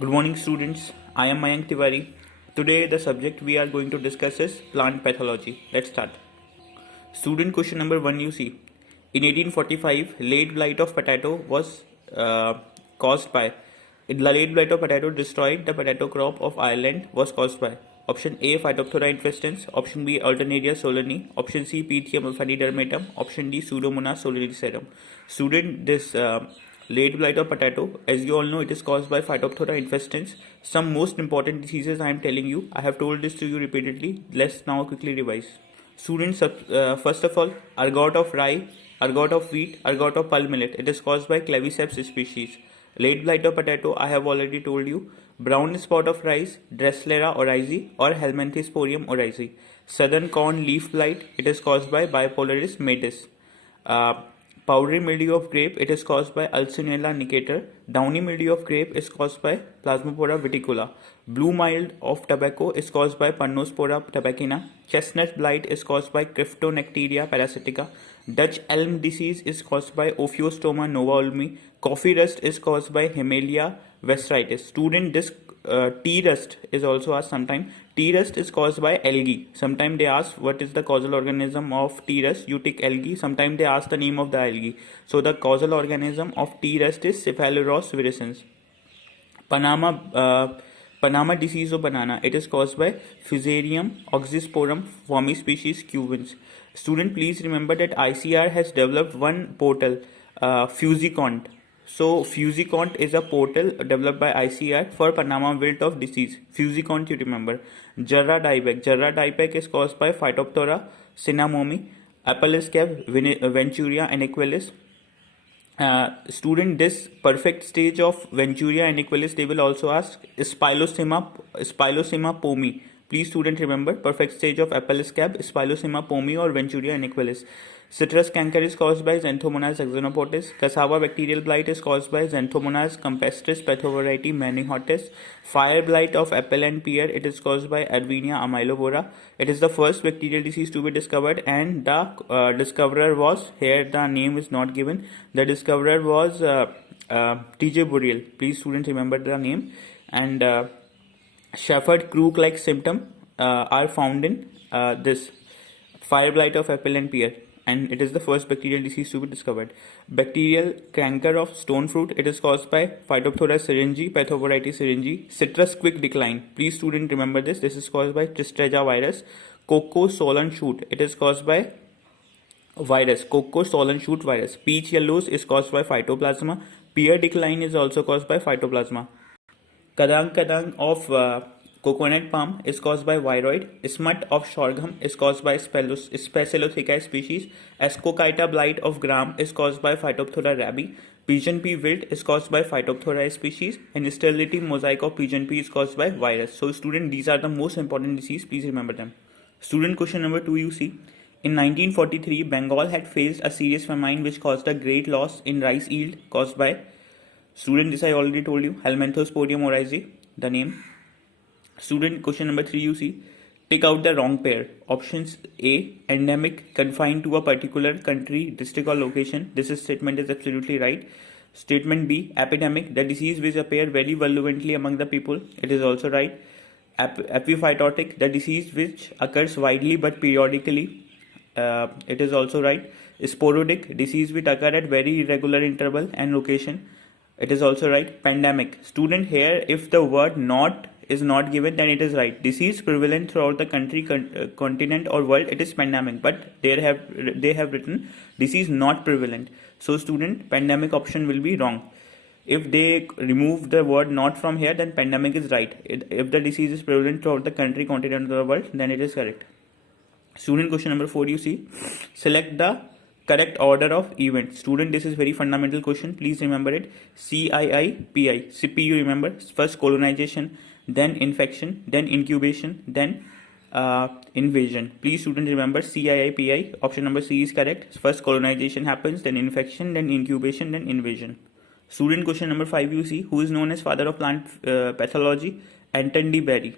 Good morning, students. I am Mayank Tiwari. Today, the subject we are going to discuss is plant pathology. Let's start. Student question number 1 you see. In 1845, late blight of potato was caused by. The late blight of potato destroyed the potato crop of Ireland was caused by. Option A, Phytophthora infestans. Option B, Alternaria solani. Option C, Pythium alphaniddermatum. Option D, Pseudomonas solanicerum. Student, this late blight of potato, as you all know, it is caused by Phytophthora infestans. Some most important diseases I am telling you. I have told this to you repeatedly. Let's now quickly revise. Students, first of all, ergot of rye, ergot of wheat, ergot of pulse millet. It is caused by Claviceps species. Late blight of potato, I have already told you. Brown spot of rice, Drosera oryzae or Helminthisporium oryzae. Southern corn leaf blight, it is caused by Bipolaris metis. Powdery mildew of grape, it is caused by Ulcinella nicator. Downy mildew of grape is caused by Plasmopora viticula. Blue mild of tobacco is caused by Pannospora tabacina. Chestnut blight is caused by Cryptonectaria parasitica. Dutch elm disease is caused by Ophiostoma novaulmi. Coffee rust is caused by Himalaya vestritis. Student, this tea rust is also asked sometime. Tea rust is caused by algae. Sometimes they ask what is the causal organism of tea rust. You take algae. Sometimes they ask the name of the algae. So the causal organism of tea rust is Cephaloros virescens. Panama disease of banana. It is caused by Fusarium oxysporum formi species cuvins. Student, please remember that ICR has developed one portal, Fusicont. So Fusicont is a portal developed by ICR for Panama wilt of disease. Fusicont, you remember. Jarrah dieback. Jarrah dieback is caused by Phytophthora cinnamomi, Apelles scab, Venturia aniquilis. Student, this perfect stage of Venturia aniquilis, they will also ask Spilosema pomi. Please, student, remember perfect stage of Apelles scab, Spilosema pomi or Venturia aniquilis. Citrus canker is caused by Xanthomonas axanopotis. Cassava bacterial blight is caused by Xanthomonas campestris pathovariety manihotis. Fire blight of apple and pear, it is caused by Advenia amylovora. It is the first bacterial disease to be discovered, and the discoverer was, here the name is not given, the discoverer was T.J. Burriel. Please, students, remember the name. And Shepherd crook like symptom are found in this fire blight of apple and pear, and it is the first bacterial disease to be discovered. Bacterial canker of stone fruit, it is caused by Phytophthora syringae, pathovariety syringae. Citrus quick decline, please, student, remember this. This is caused by Tristeza virus. Cocoa solan shoot, it is caused by virus, Cocoa solan shoot virus. Peach yellows is caused by Phytoplasma. Pear decline is also caused by Phytoplasma. Kadang of coconut palm is caused by viroid. Smut of sorghum is caused by Sphaerotheca species. Ascochyta blight of gram is caused by Phytophthora rabi. Pigeon pea wilt is caused by Phytophthora species, and sterility mosaic of pigeon pea is caused by virus. So, student, these are the most important diseases. Please remember them. Student, question number 2 you see. In 1943, Bengal had faced a serious famine which caused a great loss in rice yield caused by. Student, this I already told you, Helminthisporium oryzae, the name. Student, question number 3 you see. Take out the wrong pair. Options A, endemic, confined to a particular country, district or location. This statement is absolutely right. Statement B, epidemic, the disease which appear very virulently among the people. It is also right. Epiphytotic, the disease which occurs widely but periodically. It is also right. Sporadic, disease which occur at very irregular interval and location. It is also right. Pandemic. Student, here if the word not is not given, then it is right. Disease prevalent throughout the country, continent or world, it is pandemic. But they have written disease not prevalent. So student, pandemic option will be wrong. If they remove the word not from here, then pandemic is right. If the disease is prevalent throughout the country, continent or the world, then it is correct. Student, question number 4 you see. Select the correct order of events. Student, this is very fundamental question. Please remember it. CII, CP you remember. First colonization, then infection, then incubation, then invasion. Please, student, remember CII. Option number C is correct. First colonization happens, then infection, then incubation, then invasion. Student, question number 5 you see. Who is known as father of plant pathology? Anton de Berry.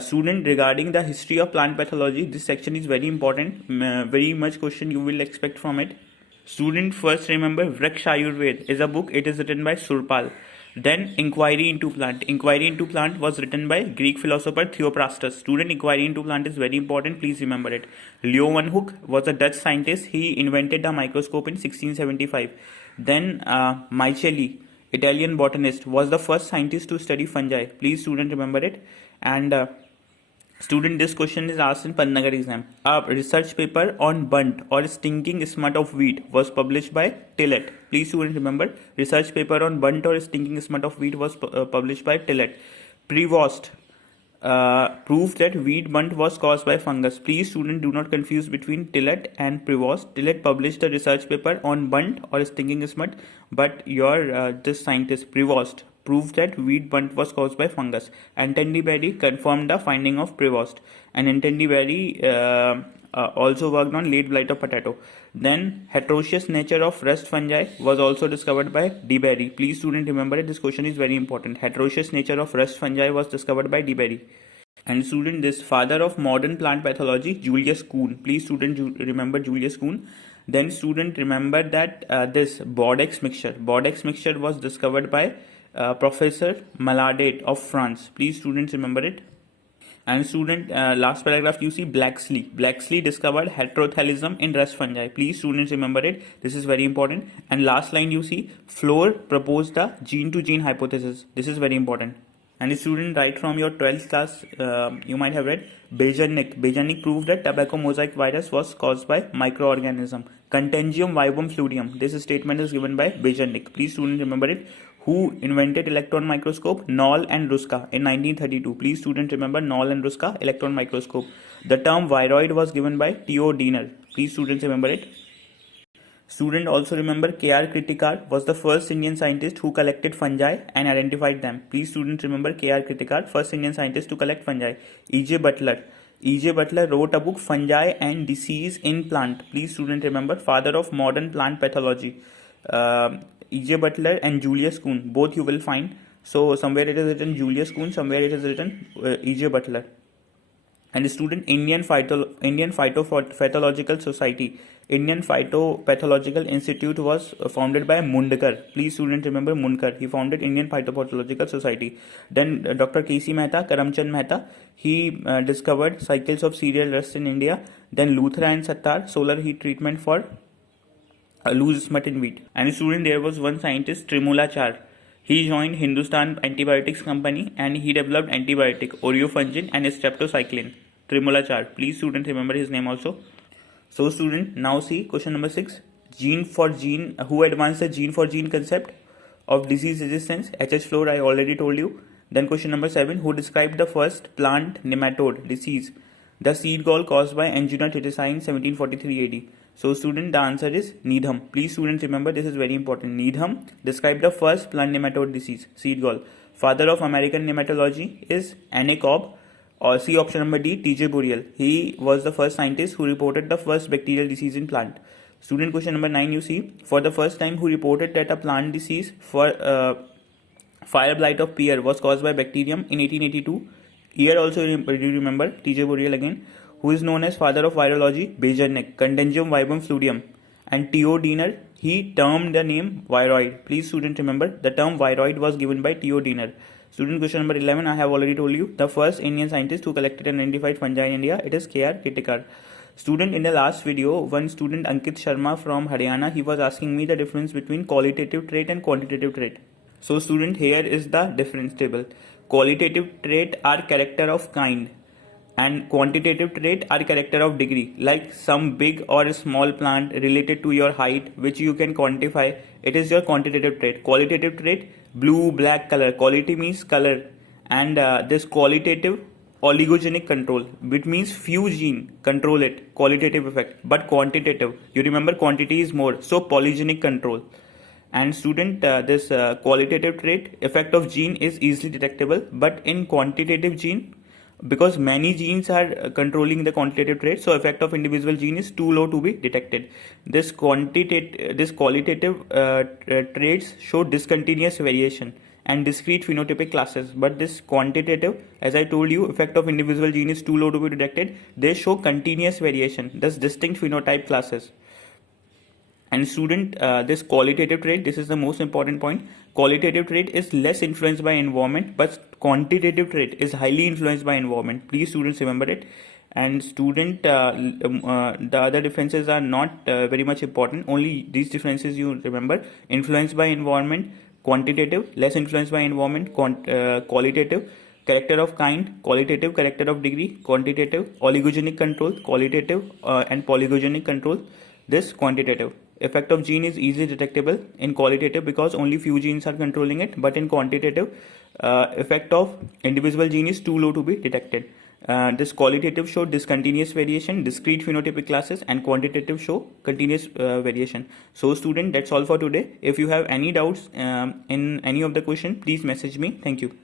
Student, regarding the history of plant pathology, this section is very important. Very much question you will expect from it. Student, first remember Vriksha Ayurved is a book. It is written by Surpal. Then Inquiry into Plant. Inquiry into Plant was written by Greek philosopher Theophrastus. Student, Inquiry into Plant is very important. Please remember it. Leeuwenhoek was a Dutch scientist. He invented the microscope in 1675. Then Micheli, Italian botanist, was the first scientist to study fungi. Please, student, remember it. And student, this question is asked in Pantnagar exam. A research paper on burnt or stinking smut of wheat was published by Tillett. Please, student, remember, research paper on burnt or stinking smut of wheat was published by Tillett. Prevost proved that wheat burnt was caused by fungus. Please, student, do not confuse between Tillett and Prevost. Tillett published a research paper on burnt or stinking smut, but this scientist Prevost proved that wheat burnt was caused by fungus. And Tendyberry confirmed the finding of Prevost. And Tendyberry also worked on late blight of potato. Then heterogeneous nature of rust fungi was also discovered by DeBerry. Please, student, remember it. This question is very important. Heterogeneous nature of rust fungi was discovered by DeBerry. And student, this father of modern plant pathology, Julius Kuhn. Please, student, remember Julius Kuhn. Then, student, remember that this Bordeaux mixture. Bordeaux mixture was discovered by Professor Maladette of France. Please, students, remember it. And student, last paragraph you see Blaxley. Blaxley discovered heterothalism in rust fungi. Please, students, remember it. This is very important. And last line you see Floor proposed the gene-to-gene hypothesis. This is very important. And student, right from your 12th class, you might have read Bejernik. Bejernik proved that tobacco mosaic virus was caused by microorganism. Contagium vivum fluidium. This statement is given by Bejernik. Please, student, remember it. Who invented electron microscope? Knoll and Ruska in 1932. Please, student, remember Knoll and Ruska electron microscope. The term viroid was given by Theo Diener. Please, students, remember it. Student, also remember K.R. Kritikar was the first Indian scientist who collected fungi and identified them. Please, students, remember K.R. Kritikar, first Indian scientist to collect fungi. E.J. Butler. E.J. Butler wrote a book, Fungi and Disease in Plant. Please, student, remember, father of modern plant pathology. E.J. Butler and Julius Kuhn, both you will find. So somewhere it is written Julius Kuhn, somewhere it is written E.J. Butler. And student, Indian Phytopathological Society. Indian Phytopathological Institute was founded by Mundkar. Please, student, remember Mundkar. He founded Indian Phytopathological Society. Then Dr. K.C. Mehta, Karamchand Mehta, he discovered cycles of cereal rust in India. Then Luthra and Sattar, solar heat treatment for loose smut in wheat. And student, there was one scientist, Trimula Char. He joined Hindustan Antibiotics Company and he developed antibiotic Oreofungin and streptocycline. Trimula Char. Please, student, remember his name also. So, student, now see question number 6. Gene for gene. Who advanced the gene for gene concept of disease resistance? H.H. Floor, I already told you. Then question number 7. Who described the first plant nematode disease? The seed gall caused by Angina triticine in 1743 AD. So, student, the answer is Needham. Please, students, remember this is very important. Needham described the first plant nematode disease, seed gall. Father of American nematology is Anne Cobb. Or see option number D, T.J. Burial. He was the first scientist who reported the first bacterial disease in plant. Student, question number 9 you see. For the first time, who reported that a plant disease for fire blight of pear was caused by bacterium in 1882. Here also you remember T.J. Burial again. Who is known as father of virology? Bejernik. Contagium vivum fluidium. And Theo Diener, he termed the name viroid. Please, student, remember the term viroid was given by Theo Diener. Student, question number 11, I have already told you. The first Indian scientist who collected and identified fungi in India, it is K.R. Kritikar. Student, in the last video, one student Ankit Sharma from Haryana, he was asking me the difference between qualitative trait and quantitative trait. So, student, here is the difference table. Qualitative trait are character of kind and quantitative trait are character of degree. Like some big or small plant related to your height which you can quantify, it is your quantitative trait. Qualitative trait, blue, black color. Quality means color, and this qualitative oligogenic control, which means few gene control it, qualitative effect. But quantitative, you remember quantity is more, so polygenic control. And student, this qualitative trait, effect of gene is easily detectable, but in quantitative gene, because many genes are controlling the quantitative trait, so effect of individual gene is too low to be detected. This qualitative traits show discontinuous variation and discrete phenotypic classes, but this quantitative, as I told you, effect of individual gene is too low to be detected. They show continuous variation, thus distinct phenotype classes. And student, this qualitative trait, this is the most important point. Qualitative trait is less influenced by environment, but quantitative trait is highly influenced by environment. Please students remember it. And student, the other differences are not very much important. Only these differences you remember: influenced by environment, quantitative, less influenced by environment, qualitative, character of kind, qualitative, character of degree, quantitative, oligogenic control, qualitative, and polygogenic control, this quantitative. Effect of gene is easily detectable in qualitative because only few genes are controlling it, but in quantitative, effect of indivisible gene is too low to be detected. This qualitative show discontinuous variation, discrete phenotypic classes, and quantitative show continuous variation. So student, that's all for today. If you have any doubts in any of the question, please message me. Thank you.